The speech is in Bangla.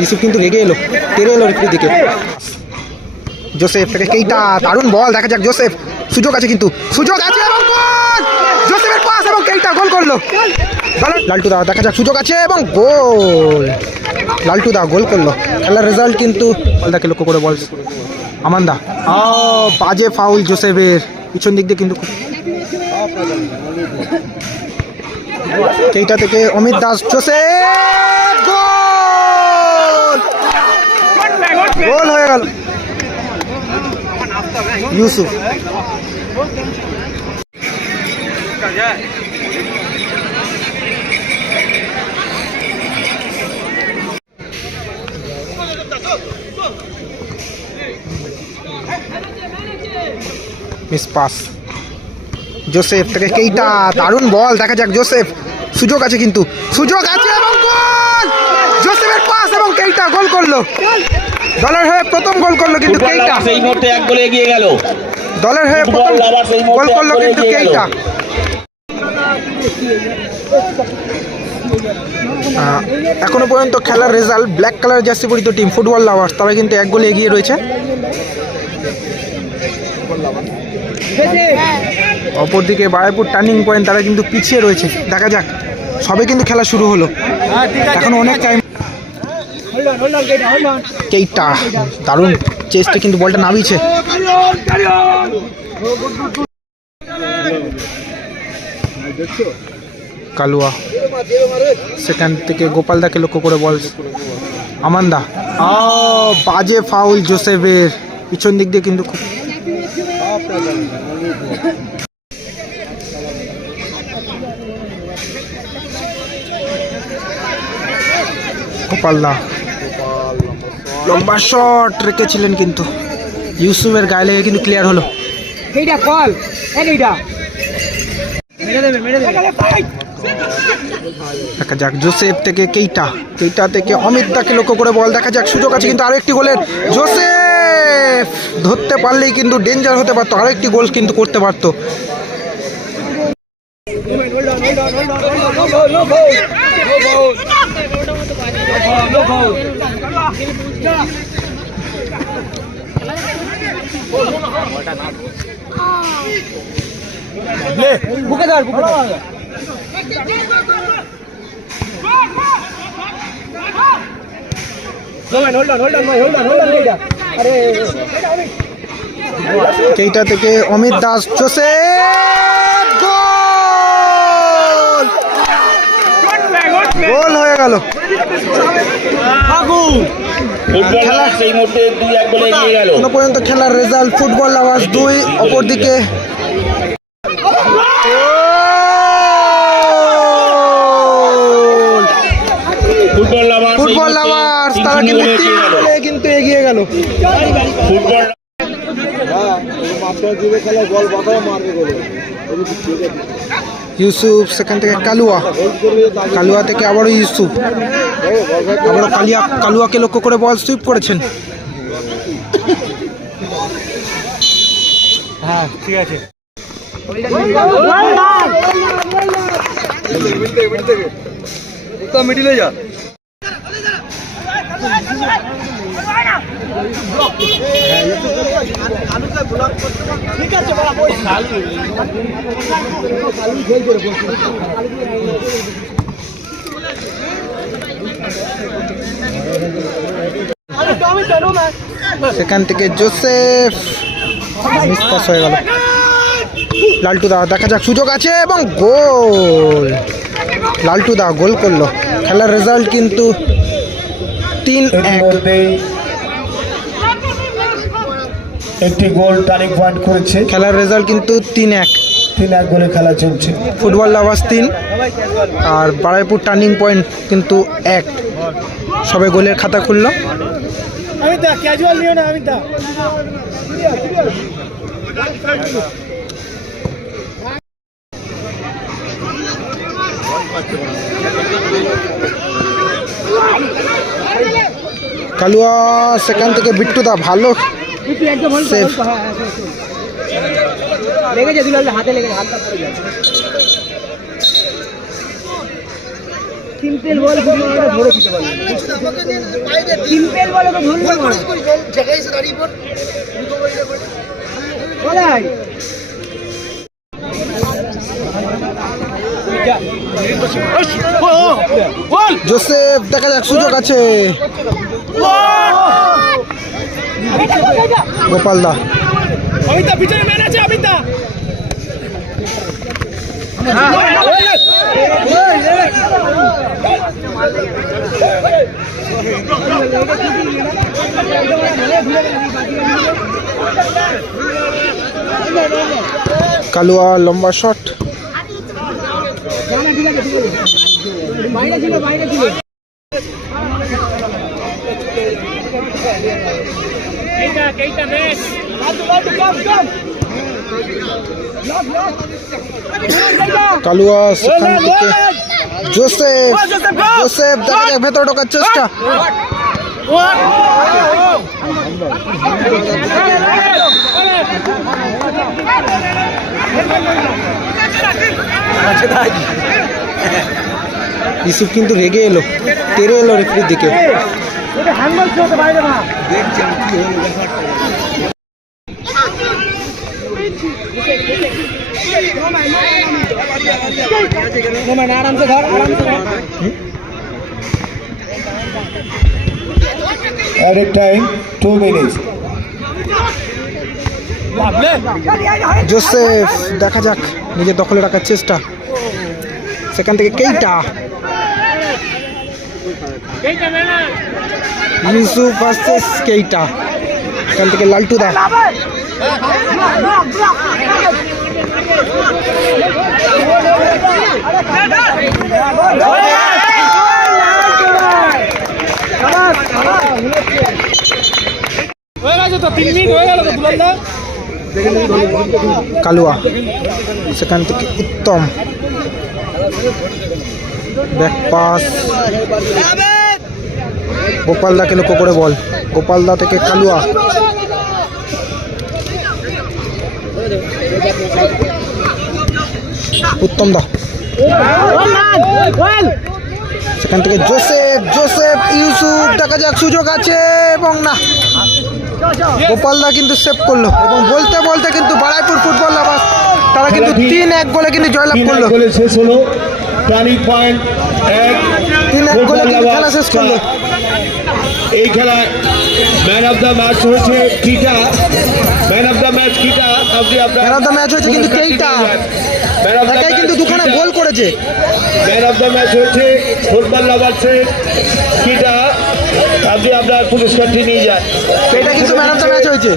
ইউসুফ কিন্তু রেগে এলো, তেরে এলো রেফারির দিকে। জোসেফ থেকে কেইটা, দারুণ বল, দেখা যাক জোসেফ, সুযোগ আছে কিন্তু, সুযোগ আছে এবং গোল! জোসেফের পাস এবং কেইটা গোল করলো। লালটু দা, দেখা যাক সুযোগ আছে এবং গোল! লালটু দা গোল করলো। খেলার রেজাল্ট কিন্তু বলদাকে লক্ষ্য করে বল আমান্দা, বাজে ফাউল জোসেফের, পিছন দিক দিয়ে কিন্তু কেইটা থেকে অমিত দাস, জোসেফ গোল! গোল হয়ে গেল। ইউসুফ মিস পাস, জোসেফ থেকে কেইটা, দারুণ বল, দেখা যাক জোসেফ, সুযোগ আছে কিন্তু, সুযোগ আছে এবং গোল! জোসেফের পাস এবং কেইটা গোল করলো। দলের হয়ে প্রথম গোল করলো কিন্তু কেইটা, এই মুহূর্তে এক গোলে এগিয়ে গেল। দলের হয়ে প্রথম গোল করলো কিন্তু কেইটা। এখনো পর্যন্ত খেলার রেজাল্ট, ব্ল্যাক কালার জার্সি পরিহিত টিম ফুটবল লাভার্স, তারা কিন্তু এক গোলে এগিয়ে রয়েছে। অপরদিকে বারাইপুর টার্নিং পয়েন্ট, তারা কিন্তু পিছিয়ে রয়েছে। দেখা যাক, সবে কিন্তু খেলা শুরু হলো, এখন অনেক টাইম। কেইটা দারুণ চেস্টে কিন্তু বলটা নামিয়েছে। কালুয়া সেখান থেকে গোপালদাকে লক্ষ্য করে বল আমান্দা, বাজে ফাউল জোসেফের, পিছন দিক দিয়ে কিন্তু খুব গোপালদা লম্বা শট রেখেছিলেন কিন্তু ইউসুফের গায়ে লেগে কিন্তু ক্লিয়ার হলো। দেখা যাক জোসেফ থেকে কেইটা, কেইটা থেকে অমিত দাকে লক্ষ্য করে বল, দেখা যাক সুযোগ আছে কিন্তু আরেকটি গোলের। জোসেফ ধরতে পারলেই কিন্তু ডেঞ্জার হতে পারতো, আরেকটি গোল কিন্তু করতে পারতো। কেইটা থেকে অমিত দাস, জোসেফ গোল! গোল হয়ে গেল। এখনো পর্যন্ত খেলার রেজাল্ট ফুটবল লাভার্স 2, অপরদিকে ফুটবল লাভার্স তারা কিন্তু 3 গোলে কিন্তু এগিয়ে গেল। ইউসুফ সেখান থেকে কালুয়া, কালুয়া থেকে আবারও ইউসুফ, আবারও কালুয়াকে লক্ষ্য করে বল সুইপ করেছেন। হ্যাঁ ঠিক আছে, মিডিলে যা। সেখান থেকে জোসেফ মিস পাস হয়ে গেল। লালটু দা, দেখা যাক সুযোগ আছে এবং গোল! লালটু দা গোল করলো। খেলার রেজাল্ট কিন্তু 3-1। একটি গোল টার্নিং পয়েন্ট করেছে। খেলার রেজাল্ট কিন্তু 3-1 গোলে খেলা চলছে। ফুটবল লাভার্স 3 আর বারাইপুর টার্নিং পয়েন্ট কিন্তু 1। সবে গোলের খাতা খুললো। কালুয়া সেখান থেকে বিট্টুদা ভালো সেভ। সিম্পল বল ধরে দিতে পারবে সিম্পল বল তো ধরবে না বলাই জোসেফ দেখা যাক সুযোগ আছে গোপাল দা অমিতা পিছনে ম্যান আছে অমিতা কালুয়া লম্বা শট বাইরে ছিল কেইটা ম্যাচ কালুয়া সেখান থেকে জোসেফ জোসেফ দেখা যাক ভেতরে ঢোকার চেষ্টা ইউসুফ কিন্তু রেগে এলো তেরে এলো রেফারির দিকে হ্যান্ডবল ছিল তো বাইরে না আরামসে ধর Added time 2 minutes. জোসেফ দেখা যাক নিজের দখলে রাখার চেষ্টা সেখান থেকে কেইটা ইউসুফ ভার্সেস কেইটা এখান থেকে লালটু দা হয়ে গেছে তো 3 মিনিট হয়ে গেল তো দুলালদা কালুয়া সেখান থেকে উত্তম ব্যাক পাস গোপাল দাকে লক্ষ্য করে বল গোপাল দা থেকে কালুয়া উত্তম দা সেখান থেকে জোসেফ জোসেফ ইউসুফ দেখা যাক সুযোগ আছে এবং না গোপাল দা কিন্তু সেভ করলো এবং বলতে বলতে কিন্তু বারাইপুর ফুটবল লাভার তারা কিন্তু 3-1 গোলে কিন্তু জয়লাভ করলো গোলে শেষ হলো টার্নিং পয়েন্ট 3-1 গোলে কিন্তু খেলা শেষ করলো এই খেলা ম্যান অফ দ্য ম্যাচ হয়েছে কিটা ম্যান অফ দ্য ম্যাচ কিটা আপনি আপনার ম্যান অফ দ্য ম্যাচ হয়েছে কিন্তু কেইটা ম্যান অফ দ্য একাই কিন্তু দুখানা গোল করেছে ম্যান অফ দ্য ম্যাচ হয়েছে ফুটবল লাভার্সের কিটা আপনি আপনার পুরস্কারটি নিয়ে যান এটা কিন্তু ম্যান অফ দ্য ম্যাচ হয়েছে